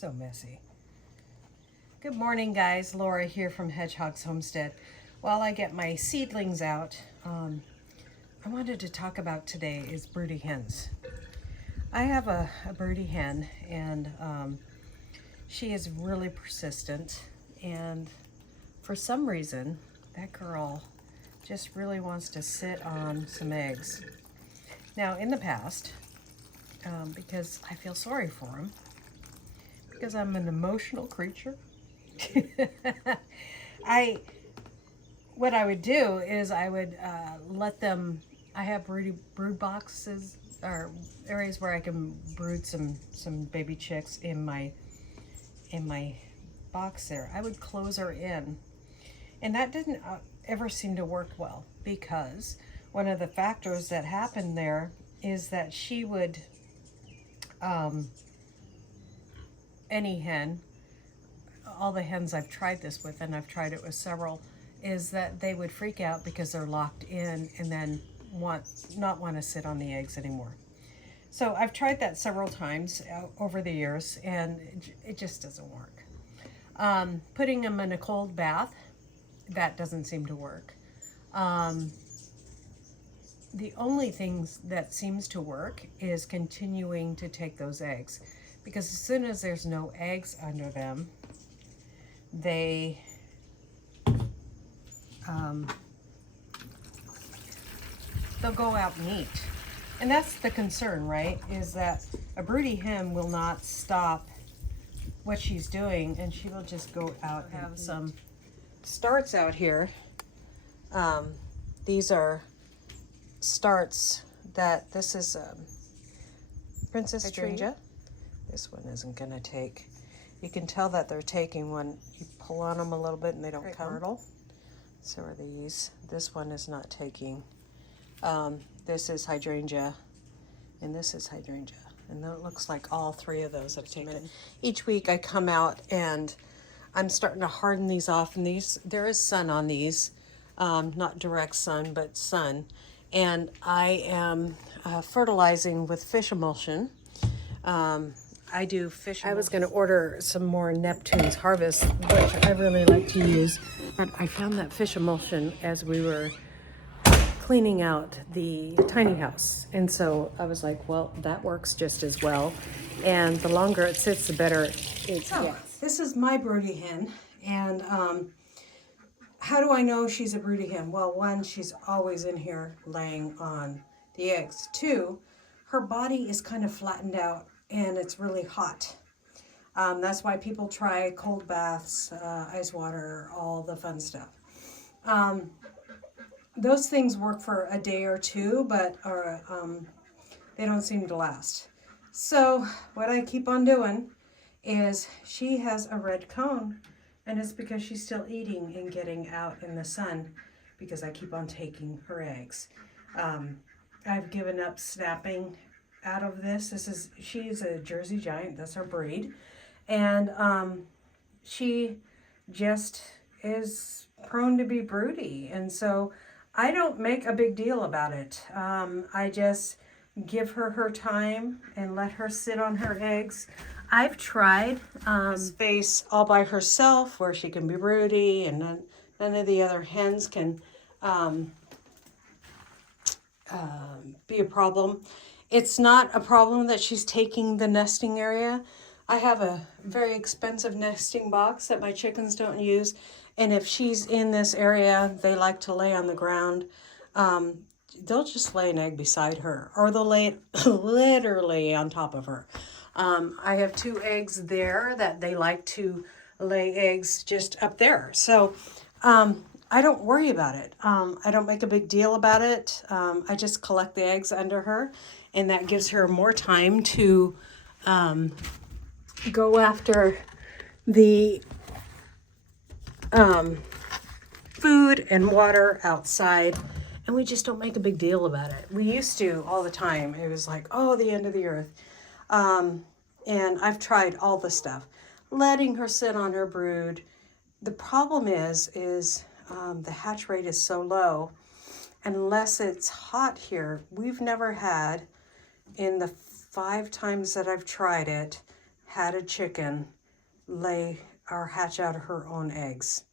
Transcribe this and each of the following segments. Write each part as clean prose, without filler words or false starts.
So messy. Good morning, guys. Laura here from Hedgehog's Homestead. While I get my seedlings out, I wanted to talk about today is broody hens. I have a broody hen, and she is really persistent, and for some reason that girl just really wants to sit on some eggs. Now in the past, because I feel sorry for them, because I'm an emotional creature, what I would do is I would let them. I have brood boxes or areas where I can brood some baby chicks in my box there. I would close her in, and that didn't ever seem to work well, because one of the factors that happened there is that she would any hen, all the hens I've tried this with, and I've tried it with several, is that they would freak out because they're locked in and then not want to sit on the eggs anymore. So I've tried that several times over the years, and it just doesn't work. Putting them in a cold bath, that doesn't seem to work. The only thing that seems to work is continuing to take those eggs, because as soon as there's no eggs under them, they'll go out and eat. And that's the concern, right? Is that a broody hen will not stop what she's doing, and she will just go out and have some starts out here. These are starts that this is Princess Hydrangea. This one isn't going to take. You can tell that they're taking when you pull on them a little bit and they don't come. Myrtle. So are these. This one is not taking. This is hydrangea, and this is hydrangea. And it looks like all three of those have taken. Each week I come out and I'm starting to harden these off, and there is sun on these, not direct sun, but sun. And I am fertilizing with fish emulsion. I do fish emulsion. I was going to order some more Neptune's Harvest, which I really like to use, but I found that fish emulsion as we were cleaning out the tiny house, and so I was like, well, that works just as well, and the longer it sits, the better it gets. This is my broody hen, and how do I know she's a broody hen? Well, one, she's always in here laying on the eggs. Two, her body is kind of flattened out, and it's really hot. That's why people try cold baths, ice water, all the fun stuff. Those things work for a day or two, but they don't seem to last. So what I keep on doing is, she has a red cone, and it's because she's still eating and getting out in the sun, because I keep on taking her eggs. I've given up snapping out of this. She's a Jersey Giant, that's her breed, and she just is prone to be broody, and so I don't make a big deal about it. I just give her time and let her sit on her eggs. I've tried space all by herself where she can be broody, and none of the other hens can be a problem. It's not a problem that she's taking the nesting area. I have a very expensive nesting box that my chickens don't use, and if she's in this area, they like to lay on the ground. They'll just lay an egg beside her, or they'll lay it literally on top of her. I have 2 eggs there that they like to lay eggs just up there. So I don't worry about it. I don't make a big deal about it. I just collect the eggs under her, and that gives her more time to go after the food and water outside, and we just don't make a big deal about it. We used to all the time. It was like, oh, the end of the earth. And I've tried all the stuff, letting her sit on her brood. The problem is the hatch rate is so low. Unless it's hot here, we've never had, in the 5 times that I've tried it, had a chicken lay or hatch out her own eggs.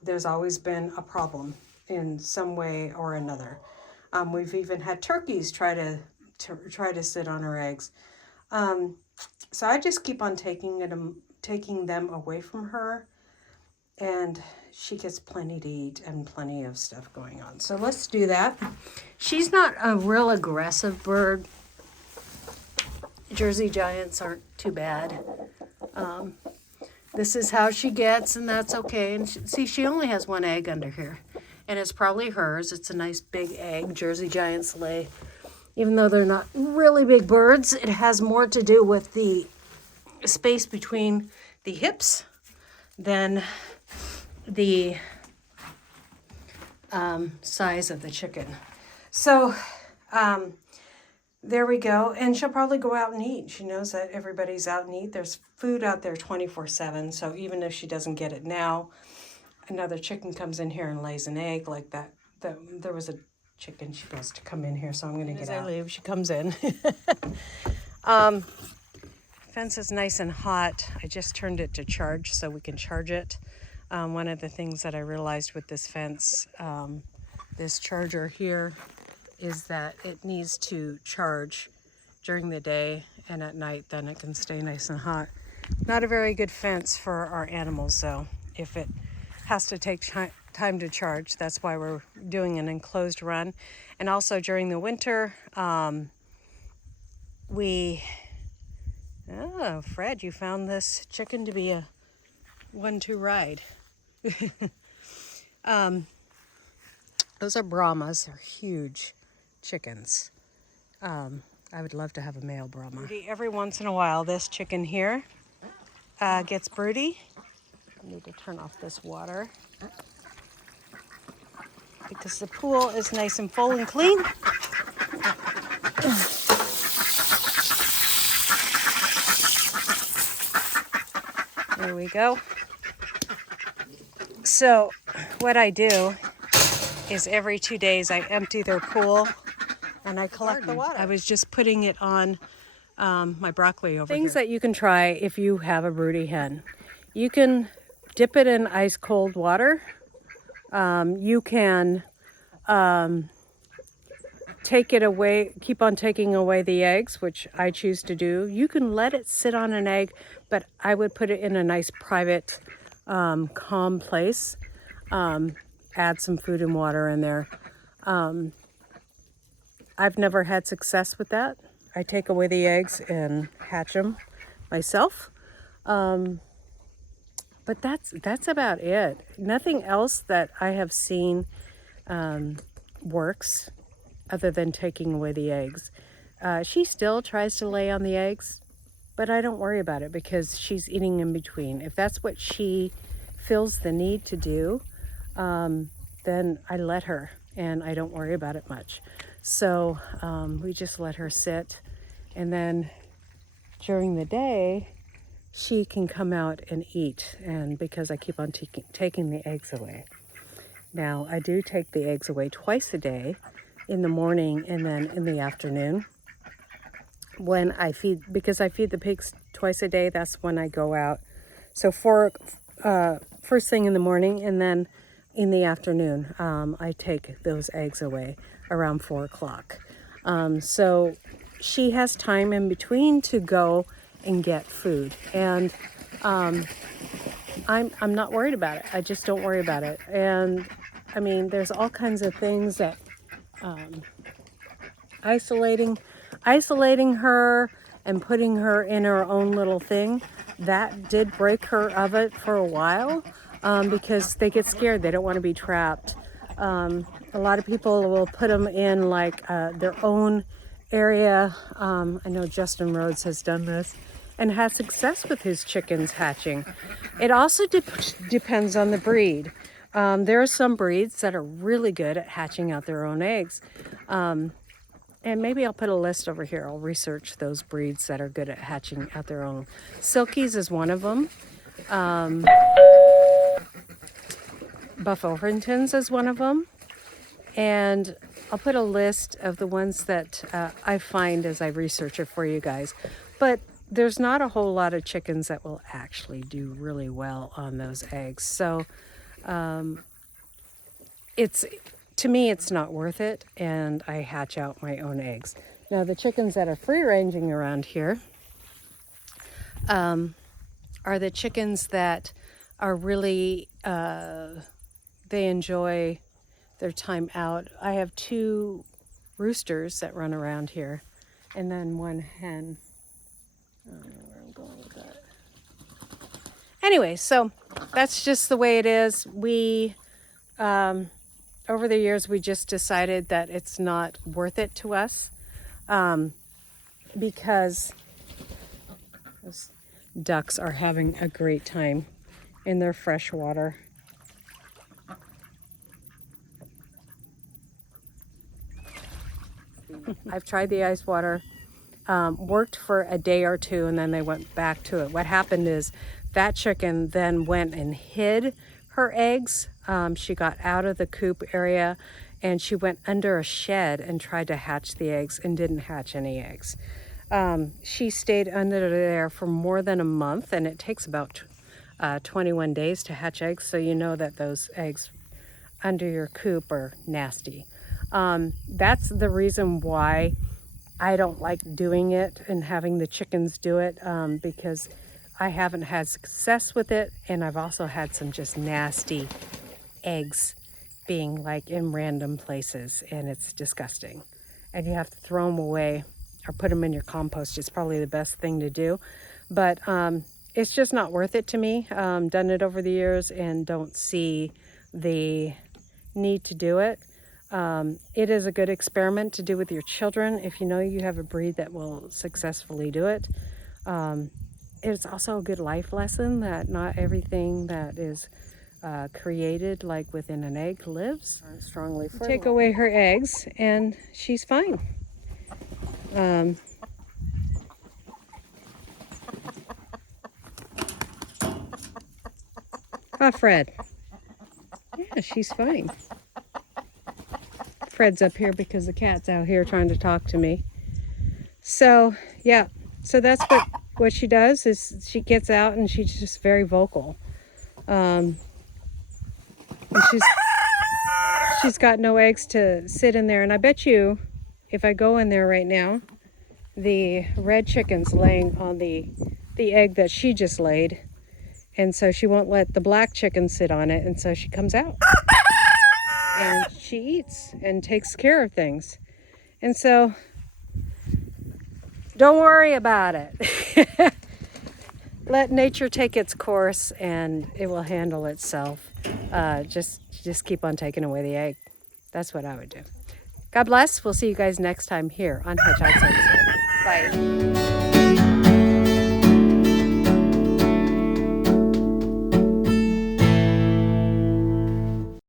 There's always been a problem in some way or another. We've even had turkeys try to sit on her eggs. So I just keep on taking them away from her, and she gets plenty to eat and plenty of stuff going on. So let's do that. She's not a real aggressive bird. Jersey Giants aren't too bad. This is how she gets, and that's okay. And see, she only has one egg under here, and it's probably hers. It's a nice big egg. Jersey Giants lay, even though they're not really big birds, it has more to do with the space between the hips than the size of the chicken. So there we go. And she'll probably go out and eat. She knows that everybody's out and eat. There's food out there 24/7. So even if she doesn't get it now, another chicken comes in here and lays an egg like that. There was a chicken supposed to come in here, so I'm going to get out. As I leave, she comes in. Fence is nice and hot. I just turned it to charge so we can charge it. One of the things that I realized with this fence, this charger here, is that it needs to charge during the day, and at night then it can stay nice and hot. Not a very good fence for our animals though. If it has to take time to charge, that's why we're doing an enclosed run. And also during the winter, Fred, you found this chicken to be a 1-2 ride. Those are Brahmas. They're huge chickens. I would love to have a male Brahma. Every once in a while, this chicken here gets broody. I need to turn off this water because the pool is nice and full and clean. There we go. So what I do is every 2 days I empty their pool and I collect the water. I was just putting it on my broccoli over here. Things that you can try if you have a broody hen. You can dip it in ice cold water. You can take it away, keep on taking away the eggs, which I choose to do. You can let it sit on an egg, but I would put it in a nice private, calm place. Add some food and water in there. I've never had success with that. I take away the eggs and hatch them myself. But that's about it. Nothing else that I have seen works other than taking away the eggs. She still tries to lay on the eggs, but I don't worry about it because she's eating in between. If that's what she feels the need to do, then I let her and I don't worry about it much. So we just let her sit, and then during the day she can come out and eat, and because I keep on taking the eggs away. Now I do take the eggs away twice a day, in the morning and then in the afternoon. When I feed, because I feed the pigs twice a day, that's when I go out. So first thing in the morning and then in the afternoon, I take those eggs away around 4 o'clock. So she has time in between to go and get food. And I'm not worried about it. I just don't worry about it. And I mean, there's all kinds of things that isolating her and putting her in her own little thing, that did break her of it for a while, because they get scared. They don't want to be trapped. A lot of people will put them in like their own area. I know Justin Rhodes has done this and has success with his chickens hatching. It also depends on the breed. There are some breeds that are really good at hatching out their own eggs. And maybe I'll put a list over here. I'll research those breeds that are good at hatching out their own. Silkies is one of them. Buff Orpingtons is one of them. And I'll put a list of the ones that I find as I research it for you guys. But there's not a whole lot of chickens that will actually do really well on those eggs. So it's, to me, it's not worth it, and I hatch out my own eggs. Now, the chickens that are free ranging around here are the chickens that are really, they enjoy their time out. I have 2 roosters that run around here, and then 1 hen. I don't know where I'm going with that. Anyway, so that's just the way it is. We, over the years, we just decided that it's not worth it to us, because those ducks are having a great time in their fresh water. I've tried the ice water, worked for a day or 2, and then they went back to it. What happened is that chicken then went and hid her eggs. She got out of the coop area and she went under a shed and tried to hatch the eggs and didn't hatch any eggs. She stayed under there for more than a month, and it takes about 21 days to hatch eggs, so you know that those eggs under your coop are nasty. That's the reason why I don't like doing it and having the chickens do it, because I haven't had success with it, and I've also had some just nasty eggs being like in random places, and it's disgusting. And you have to throw them away or put them in your compost. It's probably the best thing to do, but it's just not worth it to me. Done it over the years and don't see the need to do it. It is a good experiment to do with your children if you know you have a breed that will successfully do it. It's also a good life lesson that not everything that is created like within an egg lives. Strongly fertilized. Take away her eggs and she's fine. Fred. Yeah, she's fine. Fred's up here because the cat's out here trying to talk to me. So, yeah. So that's what she does, is she gets out and she's just very vocal. And she's got no eggs to sit in there. And I bet you, if I go in there right now, the red chicken's laying on the egg that she just laid. And so she won't let the black chicken sit on it. And so she comes out. And she eats and takes care of things. And so don't worry about it. Let nature take its course and it will handle itself. Just keep on taking away the egg. That's what I would do. God bless. We'll see you guys next time here on Hedgehog's Homestead. Bye.